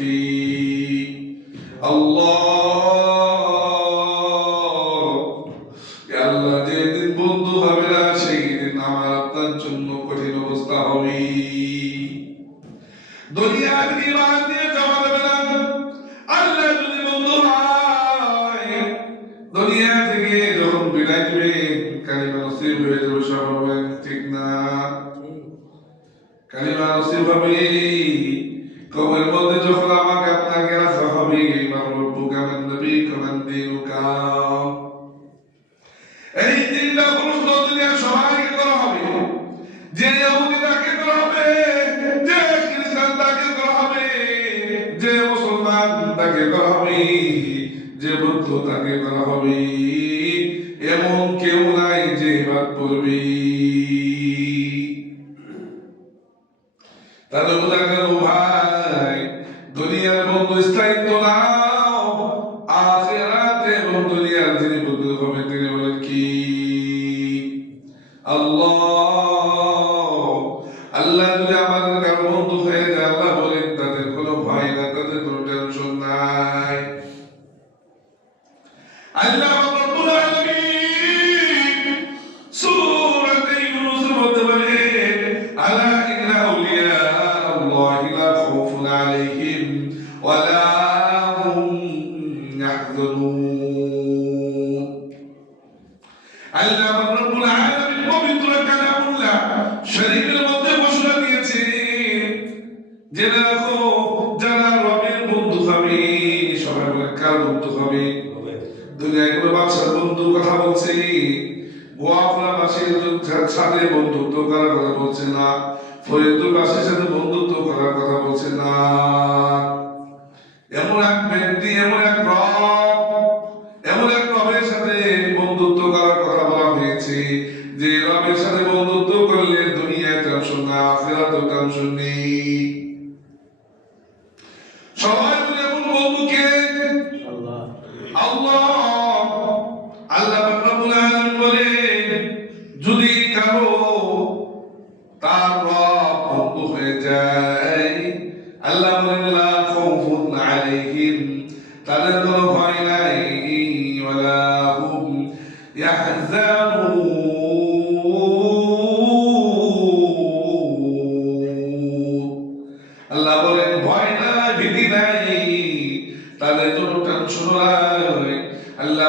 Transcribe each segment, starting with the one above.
المتقين الله যেদিন বন্ধু হবে না সেই আমার আপনার জন্য কঠিন অবস্থা হবে। বন্ধু হয় থেকে যখন বিদায় দিবে কালিমা নসিব হয়ে যাবে ঠিক না? কালিমা নসিব হবে। কবরের মধ্যে যখন আমাকে আপনাকে রাখা হবে মারবুকা মান নবীকা মান এই তিনটা প্রশ্ন দুনিয়া সবাইকে করা হবে। যে ইহুদি তাকে করা হবে, যে খ্রিস্টান তাকে করা হবে, যে মুসলমান তাকে করা হবে, যে বৌদ্ধ তাকে করা হবে, এমন কেউ নাই যে বাদ পড়বে তাহলে বোঝা গেল যারা রবের বন্ধু হবে সবাই কার বন্ধু হবে দুনিয়ায় কোনো বাচ্চার বন্ধু কথা বলছে গোয়াফলা বাসীর সাথে বন্ধুত্ব করার কথা বলছে না। ফরিদুর বাসীর সাথে বন্ধুত্ব করার কথা বলছে না। যদি কারও তার রব বন্ধু হয়ে যায়, আল্লাহ বলেন, লা খাউফুন আলাইহিম তাদের কোনো ভয় নাই, ওয়ালা হুম আল্লাহ বলেন, ভয় নাই, ভীতি নাই, তাদের জন্য টেনশন নাই। আল্লাহ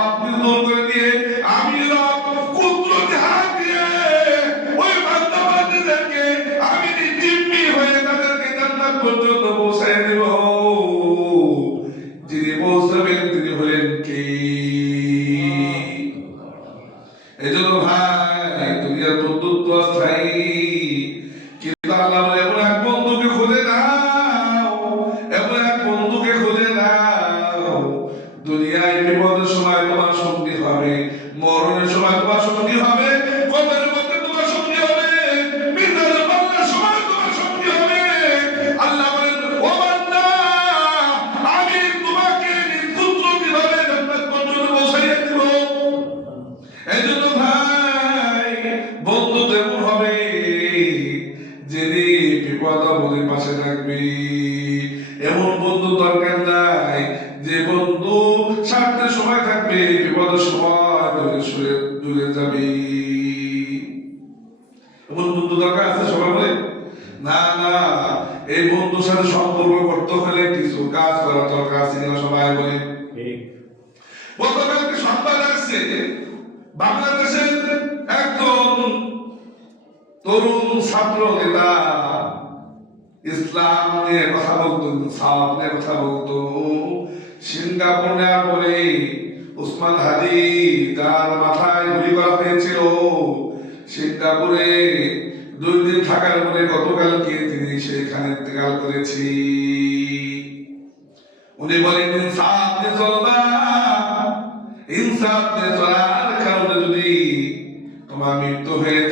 পর্যন্ত পৌঁছায় দেব যিনি পৌঁছাবেন তিনি হলেন কে এজন্য ভাই দুনিয়ার বন্ধুত্ব স্থায়ী কিন্তু আল্লাহ এমন এক বন্ধুকে খুঁজে দাও এমন এক বন্ধুকে খুঁজে দাও দুনিয়ায় বিপদের সময় তোমার যিনি বিপদ আপদের পাশে থাকবে এমন বন্ধু দরকার নাই। যে বন্ধু স্বার্থের সময় থাকবে বিপদের সময় দূরে সরে দূরে যাবে। এমন বন্ধু দরকার আছে সবাই বলে না না এই বন্ধুর সাথে সম্পর্ক করতে হলে কিছু কাজ করা দরকার আছে কিনা সবাই বলে। গতকালকে সংবাদ আসছে বাংলাদেশের একজন তরুণ ছাত্র নেতা, ইসলাম নিয়ে কথা বলতো সাপ নিয়ে কথা বলতো। সিঙ্গাপুর নেওয়ার পরে উসমান হাদি তার মাথায় গুলি করা হয়েছিল। সিঙ্গাপুরে দুই দিন থাকার পরে গতকালকে তিনি সেখানে ইন্তেকাল করেছি। উনি বলেন, ইনসাফ দিয়ে চলবা ইনসাফ দিয়ে চলার কারণে যদি তোমার মৃত্যু হয়ে